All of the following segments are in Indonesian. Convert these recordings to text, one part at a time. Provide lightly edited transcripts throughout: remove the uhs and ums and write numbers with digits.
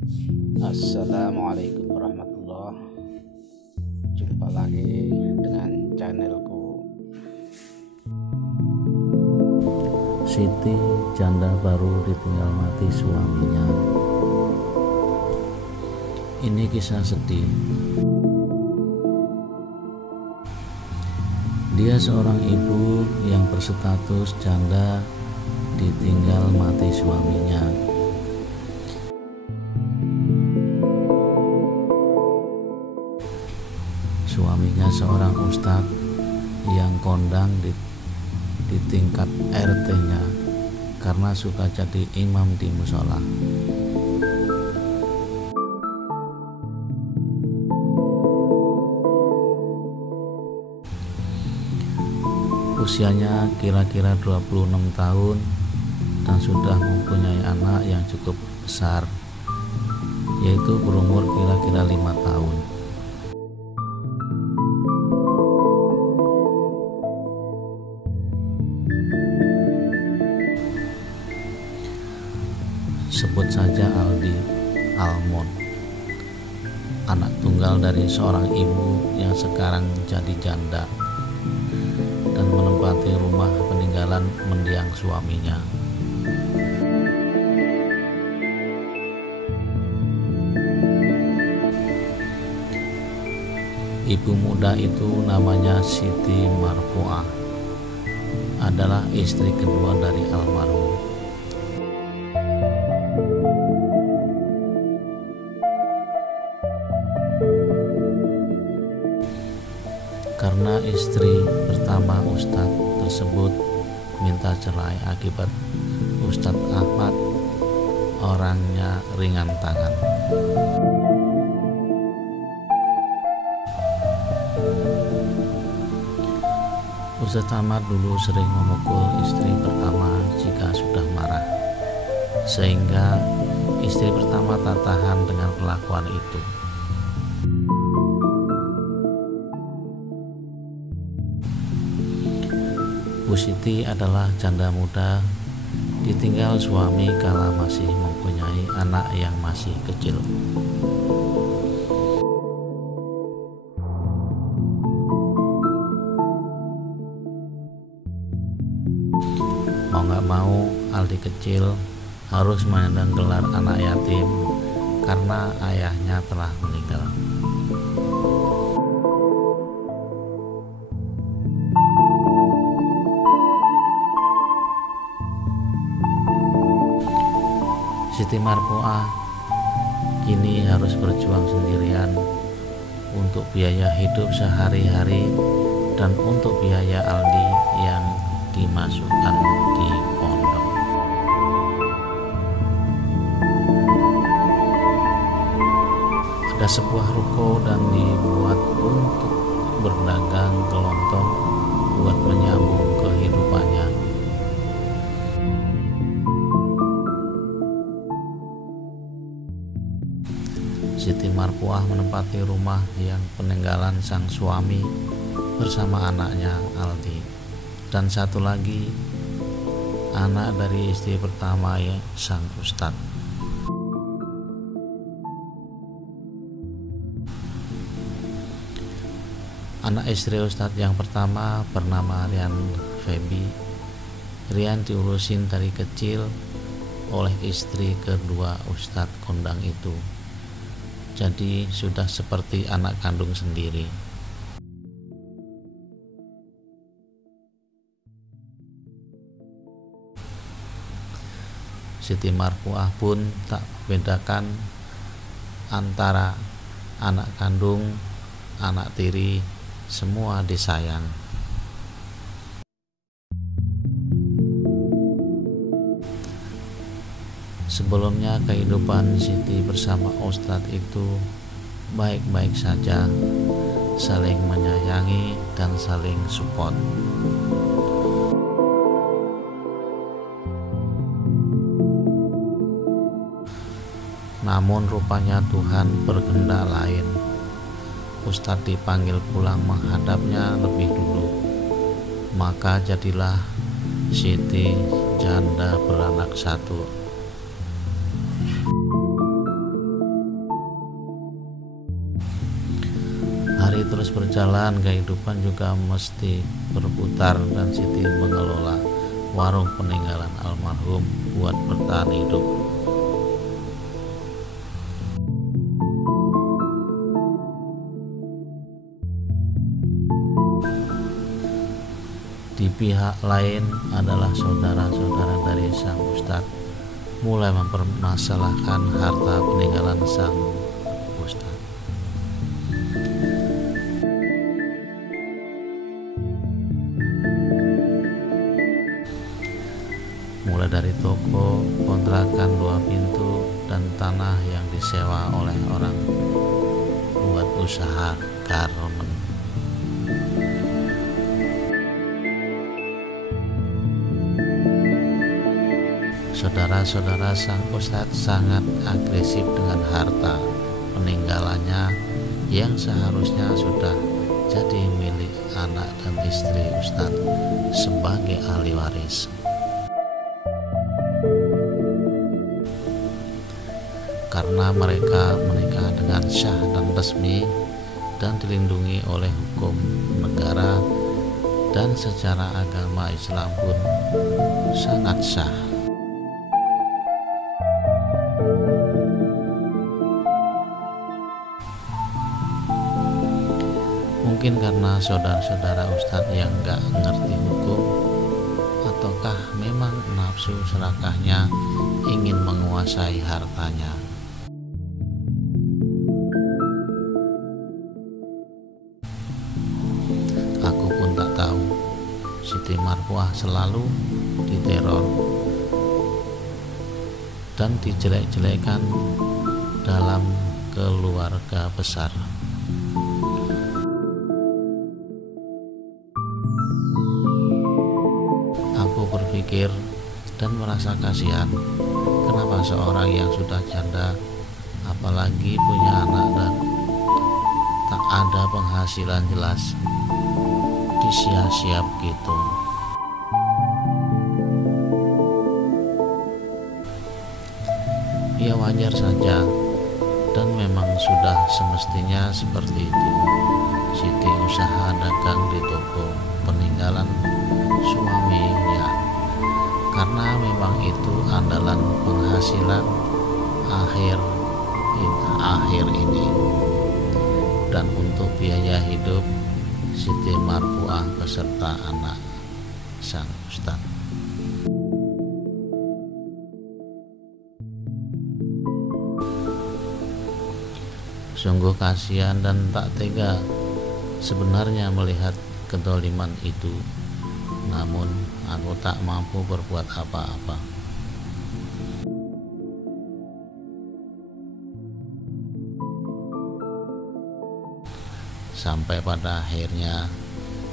Assalamualaikum warahmatullah. Jumpa lagi dengan channelku. Siti janda baru ditinggal mati suaminya. Ini kisah sedih. Dia seorang ibu yang berstatus janda ditinggal mati suaminya. Suaminya seorang ustadz yang kondang di tingkat RT-nya karena suka jadi imam di musola. Usianya kira-kira 26 tahun dan sudah mempunyai anak yang cukup besar, yaitu berumur kira-kira 5 tahun. Sebut saja Aldi Almond, anak tunggal dari seorang ibu yang sekarang jadi janda dan menempati rumah peninggalan mendiang suaminya. Ibu muda itu namanya Siti Marfuah, adalah istri kedua dari almarhum. Karena istri pertama Ustadz tersebut minta cerai akibat Ustadz Ahmad orangnya ringan tangan. Ustadz Ahmad dulu sering memukul istri pertama jika sudah marah, sehingga istri pertama tak tahan dengan perlakuan itu. Bu Siti adalah janda muda ditinggal suami kala masih mempunyai anak yang masih kecil. Mau gak mau, Aldi kecil harus menyandang gelar anak yatim karena ayahnya telah meninggal. Siti Marfuah kini harus berjuang sendirian untuk biaya hidup sehari-hari dan untuk biaya Aldi yang dimasukkan di pondok. Ada sebuah ruko dan dibuat untuk berdagang kelontong buat menyambung kehidupannya. Siti Marfuah menempati rumah yang peninggalan sang suami bersama anaknya Aldi dan satu lagi anak dari istri pertama ya, sang ustadz. Anak istri ustadz yang pertama bernama Rian Febi. Rian diurusin dari kecil oleh istri kedua ustadz kondang itu. Jadi sudah seperti anak kandung sendiri. Siti Marfuah pun tak membedakan antara anak kandung, anak tiri, semua disayang. Sebelumnya kehidupan Siti bersama Ustadz itu baik-baik saja, saling menyayangi dan saling support. Namun rupanya Tuhan berkehendak lain. Ustadz dipanggil pulang menghadapnya lebih dulu. Maka jadilah Siti janda beranak satu. terus berjalan, kehidupan juga mesti berputar, dan Siti mengelola warung peninggalan almarhum buat bertahan hidup. Di pihak lain adalah saudara-saudara dari sang ustadz mulai mempermasalahkan harta peninggalan sang ustadz. Mulai dari toko, kontrakan 2 pintu, dan tanah yang disewa oleh orang buat usaha garmen. Saudara-saudara sang ustadz sangat agresif dengan harta peninggalannya yang seharusnya sudah jadi milik anak dan istri ustadz sebagai ahli waris. Karena mereka menikah dengan syah dan resmi dan dilindungi oleh hukum negara, dan secara agama Islam pun sangat sah. Mungkin karena saudara-saudara ustadz yang gak ngerti hukum, ataukah memang nafsu serakahnya ingin menguasai hartanya. Aku pun tak tahu, Siti Marpuah selalu diteror dan dijelek-jelekan dalam keluarga besar. Aku berpikir dan merasa kasihan, kenapa seorang yang sudah janda, apalagi punya anak dan tak ada penghasilan jelas, disia-sia begitu. Ya wajar saja, dan memang sudah semestinya seperti itu. Siti usaha dagang di toko peninggalan suaminya, karena memang itu andalan penghasilan akhir ini. Dan untuk biaya hidup Siti Marpuah beserta anak sang ustadz. Sungguh kasihan dan tak tega sebenarnya melihat kedoliman itu, namun aku tak mampu berbuat apa-apa. Sampai pada akhirnya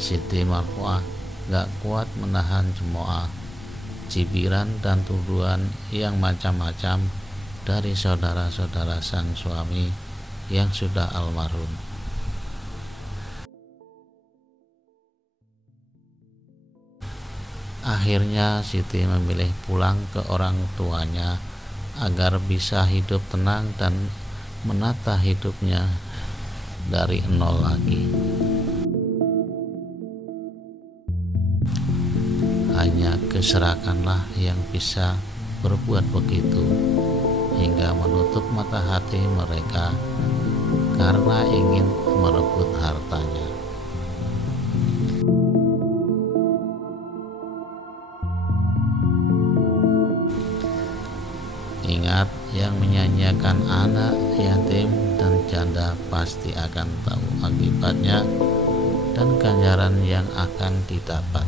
Siti Marpuah gak kuat menahan cemooh, cibiran dan tuduhan yang macam-macam dari saudara-saudara sang suami yang sudah almarhum. Akhirnya Siti memilih pulang ke orang tuanya agar bisa hidup tenang dan menata hidupnya dari nol lagi. Hanya keserakanlah yang bisa berbuat begitu, hingga menutup mata hati mereka karena ingin merebut hartanya. Ingat, yang menyanyiakan anak yatim dan janda pasti akan tahu akibatnya dan ganjaran yang akan didapat.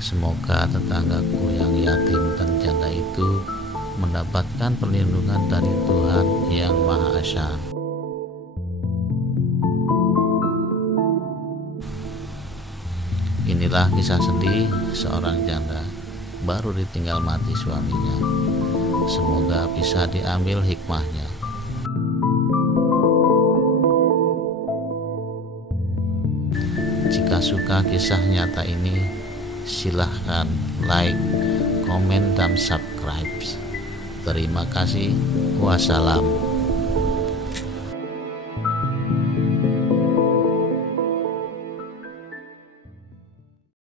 Semoga tetanggaku yang yatim dan janda itu mendapatkan perlindungan dari Tuhan Yang Maha Esa. Inilah kisah sedih seorang janda baru ditinggal mati suaminya. Semoga bisa diambil hikmahnya. Jika suka kisah nyata ini, silahkan like, komen, dan subscribe. Terima kasih. Wassalam.